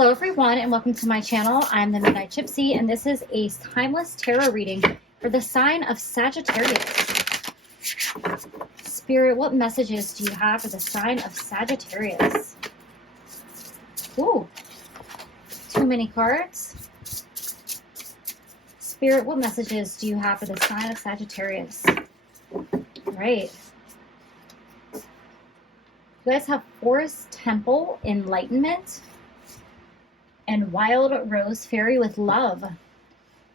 Hello everyone and welcome to my channel. I'm the Midnight Gypsy and this is a timeless tarot reading for the sign of Sagittarius. Spirit, what messages do you have for the sign of Sagittarius? Ooh, too many cards. Spirit, what messages do you have for the sign of Sagittarius? Right. You guys have Forest Temple, Enlightenment, and Wild Rose Fairy with Love.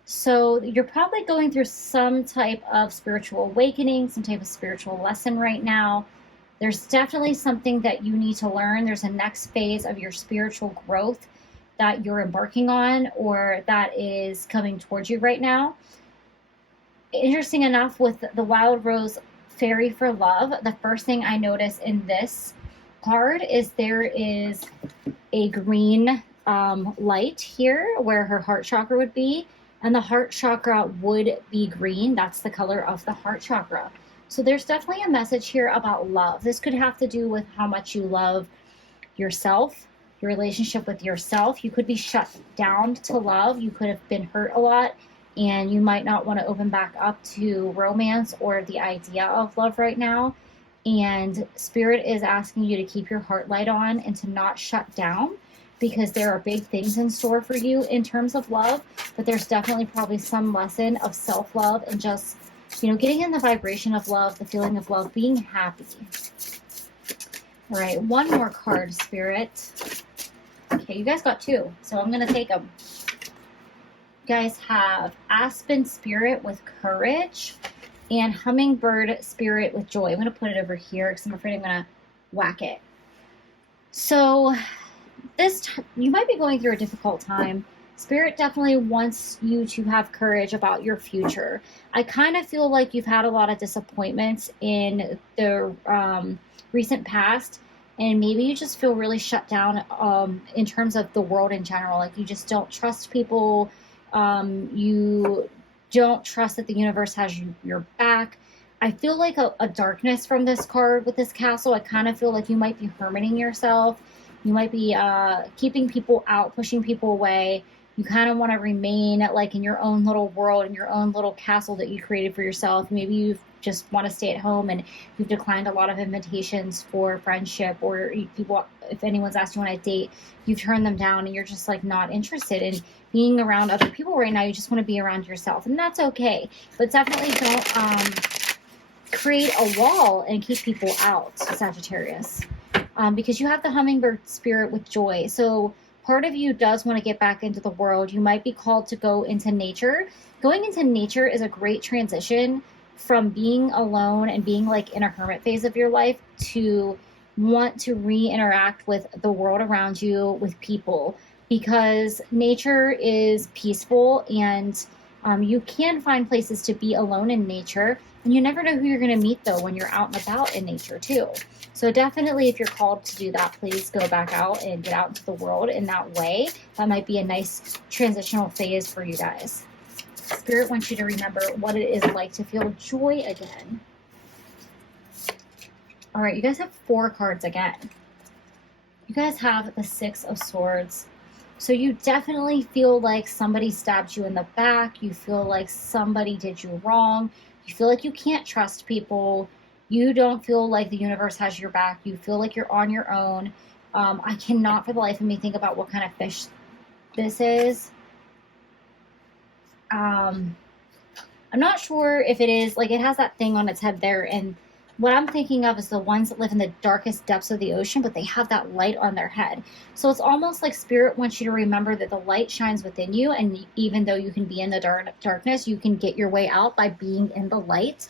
So you're probably going through some type of spiritual awakening, some type of spiritual lesson right now. There's definitely something that you need to learn. There's a next phase of your spiritual growth that you're embarking on or that is coming towards you right now. Interesting enough, with the Wild Rose Fairy for Love, the first thing I notice in this card is there is a green light here where her heart chakra would be, and the heart chakra would be green. That's the color of the heart chakra. So there's definitely a message here about love. This could have to do with how much you love yourself, your relationship with yourself. You could be shut down to love. You could have been hurt a lot and you might not want to open back up to romance or the idea of love right now. And Spirit is asking you to keep your heart light on and to not shut down, because there are big things in store for you in terms of love. But there's definitely probably some lesson of self-love and just, you know, getting in the vibration of love, the feeling of love, being happy. All right, one more card, Spirit. Okay, you guys got two, so I'm going to take them. You guys have Aspen Spirit with Courage and Hummingbird Spirit with Joy. I'm going to put it over here because I'm afraid I'm going to whack it. So you might be going through a difficult time. Spirit definitely wants you to have courage about your future. I kind of feel like you've had a lot of disappointments in the recent past, and maybe you just feel really shut down in terms of the world in general. Like you just don't trust people. You don't trust that the universe has your back. I feel like a darkness from this card with this castle. I kind of feel like you might be hermiting yourself. You might be keeping people out, pushing people away. You kind of want to remain like in your own little world, in your own little castle that you created for yourself. Maybe you just want to stay at home and you've declined a lot of invitations for friendship, or people, if anyone's asked you on a date, you've turned them down and you're just like not interested in being around other people right now. You just want to be around yourself, and that's okay. But definitely don't create a wall and keep people out, Sagittarius. Because you have the Hummingbird Spirit with Joy. So part of you does want to get back into the world. You might be called to go into nature. Going into nature is a great transition from being alone and being like in a hermit phase of your life to want to re-interact with the world around you, with people, because nature is peaceful, and you can find places to be alone in nature. And you never know who you're going to meet, though, when you're out and about in nature, too. So definitely, if you're called to do that, please go back out and get out into the world in that way. That might be a nice transitional phase for you guys. Spirit wants you to remember what it is like to feel joy again. All right, you guys have 4 cards again. You guys have the 6 of Swords. So you definitely feel like somebody stabbed you in the back. You feel like somebody did you wrong. You feel like you can't trust people. You don't feel like the universe has your back. You feel like you're on your own. I cannot for the life of me think about what kind of fish this is. I'm not sure if it is, like it has that thing on its head there, and what I'm thinking of is the ones that live in the darkest depths of the ocean, but they have that light on their head. So it's almost like Spirit wants you to remember that the light shines within you, and even though you can be in the darkness, you can get your way out by being in the light.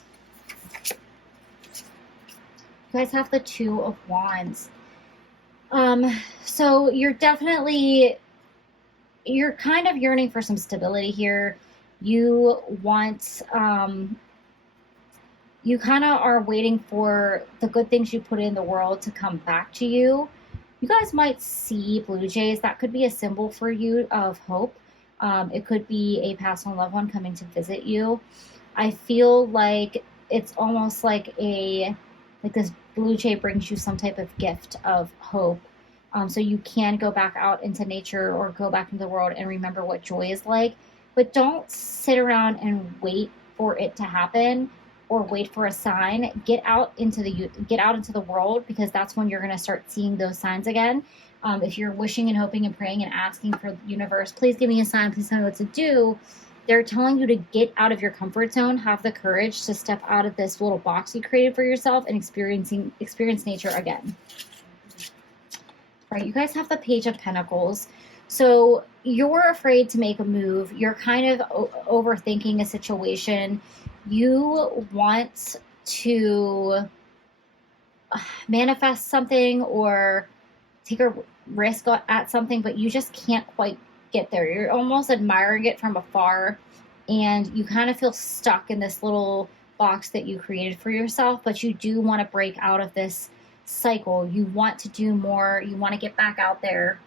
You guys have the 2 of Wands. So you're kind of yearning for some stability here. You want, you kind of are waiting for the good things you put in the world to come back to you. You guys might see blue jays. That could be a symbol for you of hope. It could be a passed on loved one coming to visit you. I feel like it's almost like this blue jay brings you some type of gift of hope. So you can go back out into nature or go back into the world and remember what joy is like. But don't sit around and wait for it to happen or wait for a sign. Get out into the world, because that's when you're going to start seeing those signs again. If you're wishing and hoping and praying and asking for the universe, please give me a sign, please tell me what to do. They're telling you to get out of your comfort zone, have the courage to step out of this little box you created for yourself and experience nature again. Right, you guys have the Page of Pentacles. So you're afraid to make a move. You're kind of overthinking a situation. You want to manifest something or take a risk at something, but you just can't quite get there. You're almost admiring it from afar, and you kind of feel stuck in this little box that you created for yourself, but you do want to break out of this cycle. You want to do more. You want to get back out there.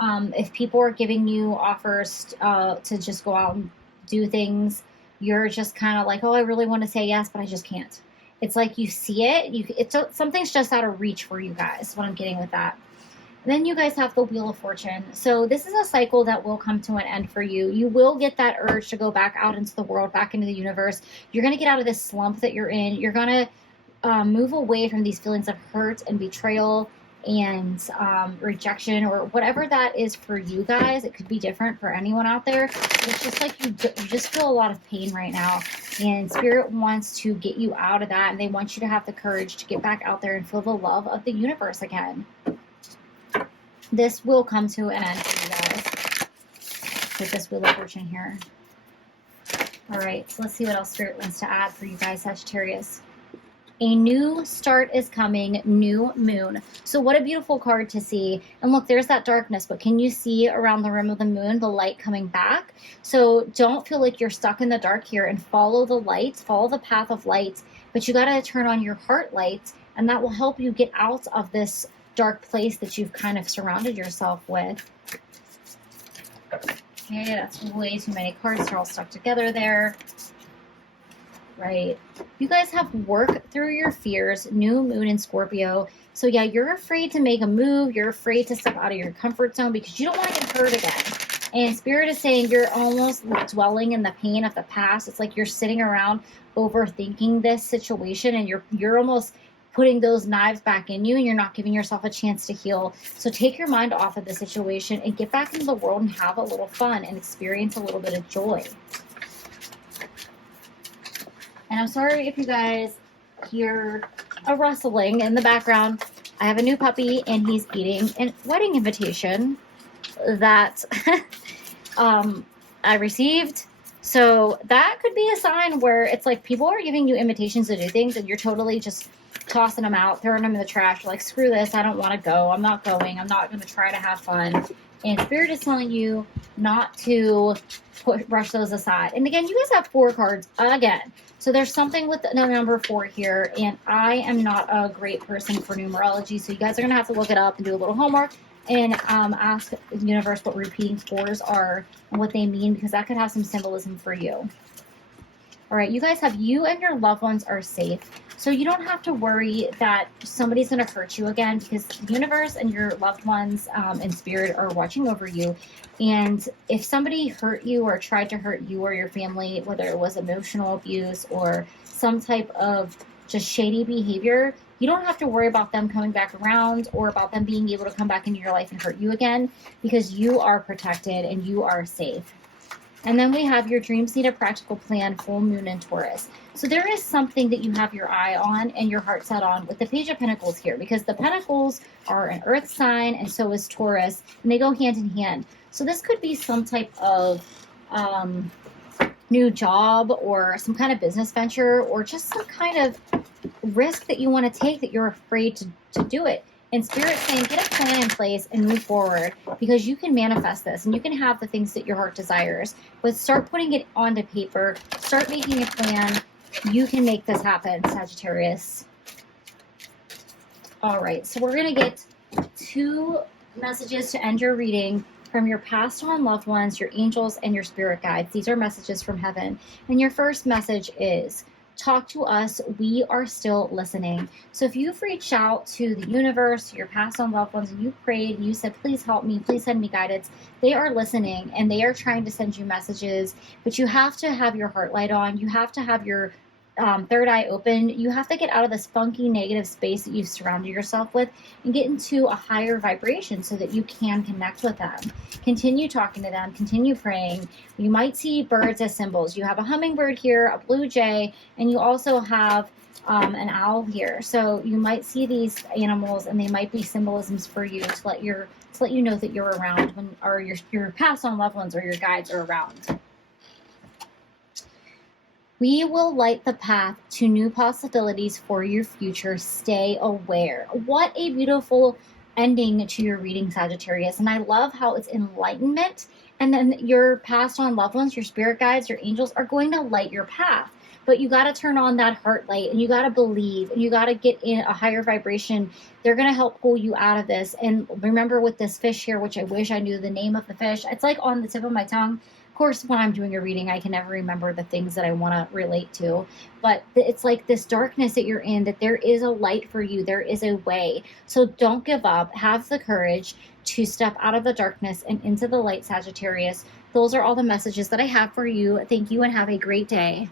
If people are giving you offers to just go out and do things, you're just kind of like, oh, I really want to say yes, but I just can't. It's like you see it. Something's just out of reach for you guys, what I'm getting with that. And then you guys have the Wheel of Fortune. So this is a cycle that will come to an end for you. You will get that urge to go back out into the world, back into the universe. You're going to get out of this slump that you're in. You're going to move away from these feelings of hurt and betrayal and rejection, or whatever that is for you guys. It could be different for anyone out there. It's just like you just feel a lot of pain right now, and Spirit wants to get you out of that, and they want you to have the courage to get back out there and feel the love of the universe again. This will come to an end for you guys with this Wheel of Fortune here. All right, so let's see what else Spirit wants to add for you guys, Sagittarius. A new start is coming, new moon. So what a beautiful card to see. And look, there's that darkness, but can you see around the rim of the moon, the light coming back? So don't feel like you're stuck in the dark here, and follow the light, follow the path of light. But you got to turn on your heart light, and that will help you get out of this dark place that you've kind of surrounded yourself with. Okay, that's way too many cards. They're all stuck together there. Right. You guys have work through your fears, new moon in Scorpio. So yeah, you're afraid to make a move. You're afraid to step out of your comfort zone because you don't want to get hurt again. And Spirit is saying you're almost dwelling in the pain of the past. It's like you're sitting around overthinking this situation, and you're almost putting those knives back in you, and you're not giving yourself a chance to heal. So take your mind off of the situation and get back into the world and have a little fun and experience a little bit of joy. And I'm sorry if you guys hear a rustling in the background. I have a new puppy, and he's eating a wedding invitation that I received. So that could be a sign where it's like people are giving you invitations to do things, and you're totally just tossing them out, throwing them in the trash. You're like, screw this, I don't want to go. I'm not going. I'm not going to try to have fun. And Spirit is telling you not to brush those aside. And again, you guys have 4 cards again. So there's something with the number 4 here, and I am not a great person for numerology, so you guys are going to have to look it up and do a little homework and ask the universe what repeating 4s are and what they mean, because that could have some symbolism for you. All right, you guys have you and your loved ones are safe. So you don't have to worry that somebody's going to hurt you again, because the universe and your loved ones and Spirit are watching over you. And if somebody hurt you or tried to hurt you or your family, whether it was emotional abuse or some type of just shady behavior, you don't have to worry about them coming back around or about them being able to come back into your life and hurt you again, because you are protected and you are safe. And then we have your dreams need a practical plan, full moon in Taurus. So there is something that you have your eye on and your heart set on with the Page of Pentacles here, because the Pentacles are an earth sign and so is Taurus, and they go hand in hand. So this could be some type of new job or some kind of business venture, or just some kind of risk that you want to take that you're afraid to do it. And Spirit's saying, get a plan in place and move forward, because you can manifest this and you can have the things that your heart desires. But start putting it onto paper. Start making a plan. You can make this happen, Sagittarius. All right, so we're going to get 2 messages to end your reading from your passed on loved ones, your angels, and your spirit guides. These are messages from heaven. And your first message is, talk to us. We are still listening. So if you've reached out to the universe, your past on loved ones, and you prayed and you said, please help me, please send me guidance, they are listening and they are trying to send you messages. But you have to have your heart light on. You have to have your third eye open. You have to get out of this funky negative space that you've surrounded yourself with and get into a higher vibration so that you can connect with them. Continue talking to them, continue praying. You might see birds as symbols. You have a hummingbird here, a blue jay, and you also have an owl here. So you might see these animals and they might be symbolisms for you to let you know that you're around when, or your past on loved ones or your guides are around. We will light the path to new possibilities for your future. Stay aware. What a beautiful ending to your reading, Sagittarius. And I love how it's enlightenment. And then your past on loved ones, your spirit guides, your angels are going to light your path. But you got to turn on that heart light and you got to believe and you got to get in a higher vibration. They're going to help pull you out of this. And remember with this fish here, which I wish I knew the name of the fish. It's like on the tip of my tongue. Of course, when I'm doing a reading, I can never remember the things that I want to relate to. But it's like this darkness that you're in, that there is a light for you. There is a way. So don't give up. Have the courage to step out of the darkness and into the light, Sagittarius. Those are all the messages that I have for you. Thank you and have a great day.